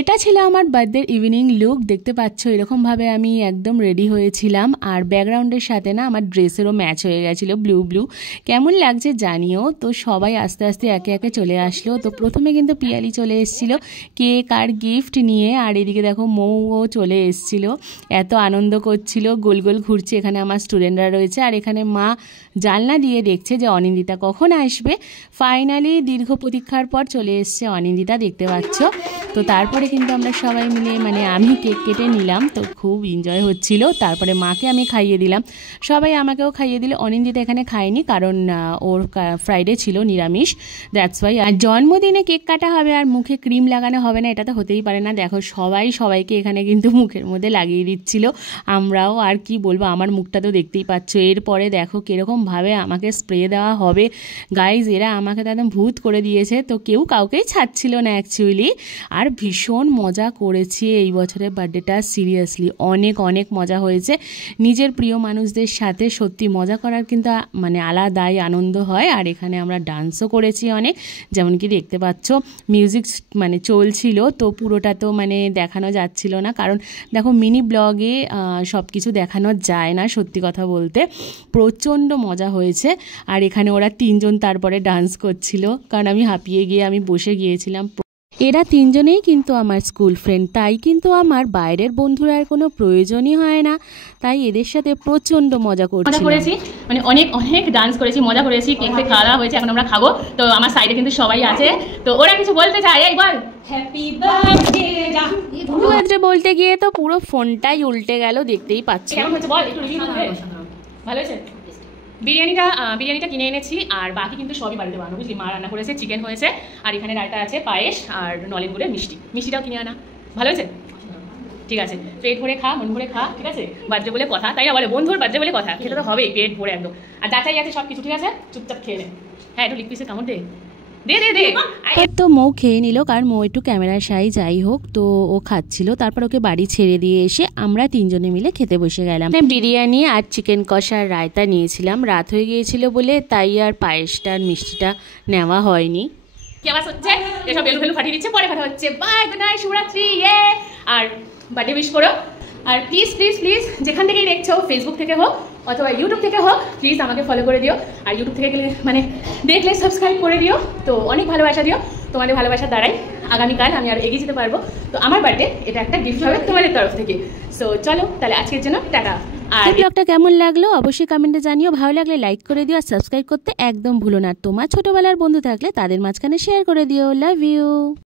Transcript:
এটা ছিল আমার বার্থডের ইভিনিং লুক। দেখতে পাচ্ছ এরকমভাবে আমি একদম রেডি হয়েছিলাম, আর ব্যাকগ্রাউন্ডের সাথে না আমার ড্রেসেরও ম্যাচ হয়ে গেছিলো ব্লু ব্লু। কেমন লাগছে জানিও। তো সবাই আস্তে আস্তে একে একে চলে আসলো। তো প্রথমে কিন্তু পিয়ালি চলে এসেছিলো কেক আর গিফট নিয়ে, আর এদিকে দেখো মৌও চলে এসেছিলো, এত আনন্দ করছিল, গোল গোল ঘুরছে। এখানে আমার স্টুডেন্টরা রয়েছে, আর এখানে মা জানলা দিয়ে দেখছে যে অনিন্দিতা কখন আসবে। ফাইনালি দীর্ঘ প্রতীক্ষার পর চলে এসছে অনিন্দিতা, দেখতে পাচ্ছ। তো তারপরে কিন্তু আমরা সবাই মিলে আমি কেক কেটে নিলাম, তো খুব এনজয় হচ্ছিল। তারপরে মাকে আমি খাইয়ে দিলাম, সবাই আমাকেও খাইয়ে দিল। অনিন্দিতা এখানে খায়নি, কারণ ওর ফ্রাইডে ছিল নিরামিষ, দ্যাটস ওয়াই। আর জন্মদিনে কেক কাটা হবে আর মুখে ক্রিম লাগানো হবে না, এটা তো হতেই পারে না। দেখো সবাইকে এখানে কিন্তু মুখের মধ্যে লাগিয়ে দিচ্ছিল, আমরাও। আর কি বলবো, আমার মুখটা তো দেখতেই পাচ্ছ। এরপরে দেখো কীরকমভাবে আমাকে স্প্রে দেওয়া হবে। গাইজ, এরা আমাকে তো একদম ভূত করে দিয়েছে, তো কেউ কাউকেই ছাড়ছিল না অ্যাকচুয়ালি। আর ভীষণ মজা করেছি এই বছরের বার্থডেটা, সিরিয়াসলি অনেক অনেক মজা হয়েছে। নিজের প্রিয় মানুষদের সাথে সত্যি মজা করার কিন্তু আলাদাই আনন্দ হয়। আর এখানে আমরা ডান্সও করেছি অনেক, যেমন কি দেখতে পাচ্ছ মিউজিক চলছিল। তো পুরোটা তো দেখানো যাচ্ছিল না, কারণ দেখো মিনি ব্লগে সব কিছু দেখানো যায় না, সত্যি কথা বলতে। প্রচণ্ড মজা হয়েছে। আর এখানে ওরা তিনজন তারপরে ডান্স করছিল, কারণ আমি হাঁপিয়ে গিয়ে আমি বসে গিয়েছিলাম। এরা তিনজনেই কিন্তু আমার স্কুল ফ্রেন্ড, তাই কিন্তু আমার বাইরের বন্ধুরা আর কোনো প্রয়োজনই হয় না, তাই এদের সাথে প্রচণ্ড মজা করেছি। অনেক অনেক ডান্স করেছি, মজা করেছি, কেক খাওয়া হয়েছে, এখন আমরা খাবো। তো আমার সাইডে কিন্তু সবাই আছে, তো ওরা কিছু বলতে চায়, এই বল হ্যাপি বার্থডে বলতে গিয়ে তো পুরো ফোনটাই উল্টে গেল, দেখতেই পাচ্ছ। কেমন হচ্ছে বল, একটু রিভিউ দিবে। ভালো হয়েছে। বিরিয়ানিটা কিনে এনেছি, আর বাকি কিন্তু সবই বাড়িতে বানানো, বুঝলি। মা রান্না করেছে, চিকেন হয়েছে, আর এখানে রায়তা আছে, পায়েস, আর নলেন গুড়ের মিষ্টিটাও কিনে আনা। ভালো হয়েছে, ঠিক আছে। পেট ভরে খা, মন ভরে খা, ঠিক আছে। বার্থডে বলে কথা, তাই না বলে, বন্ধুর বার্থডে বলে কথা, খেতে তো হবেই পেট ভরে একদম। আর যাচাই আছে সব কিছু, ঠিক আছে, চুপচাপ খেয়ে নে। হ্যাঁ, একটু লিগ পিসে কামড় দে। তো মৌ খেয়ে নিল, কারণ মৌ একটু ক্যামেরার সাই, যাই হোক। তো ও খাচ্ছিল, তারপর ওকে বাড়ি ছেড়ে দিয়ে এসে আমরা তিনজনে মিলে খেতে বসে গেলাম। বিরিয়ানি আর চিকেন কষা আর রায়তা নিয়েছিলাম, রাত হয়ে গিয়েছিল বলে, তাই আর পায়েসটা আর মিষ্টিটা নেওয়া হয়নি। কি আওয়াজ হচ্ছে, এসব বেলু ফাটিয়ে দিচ্ছে, পরে ফাটা হচ্ছে। বাই, গুড নাইট, শুভরাত্রি। আর বার্থডে উইশ করো। আর প্লিজ প্লিজ প্লিজ, যেখান থেকেই দেখছো, ফেসবুক থেকে হোক অথবা ইউটিউব থেকে হোক, প্লিজ আমাকে ফলো করে দিও। আর ইউটিউব থেকে গেলে দেখলে সাবস্ক্রাইব করে দিও। তো অনেক ভালোবাসা দিও, তোমাদের ভালোবাসার দ্বারাই আগামীকাল আমি আরও এগিয়ে যেতে পারবো। তো আমার বার্থডে এটা একটা গিফট হবে তোমাদের তরফ থেকে। সো চলো তাহলে আজকের জন্য টাটা। আর ব্লগটা কেমন লাগলো অবশ্যই কমেন্টে জানিও, ভালো লাগলে লাইক করে দিও, আর সাবস্ক্রাইব করতে একদম ভুলো না। তোমার ছোটবেলার বন্ধু থাকলে তাদের মাঝখানে শেয়ার করে দিও। Love you.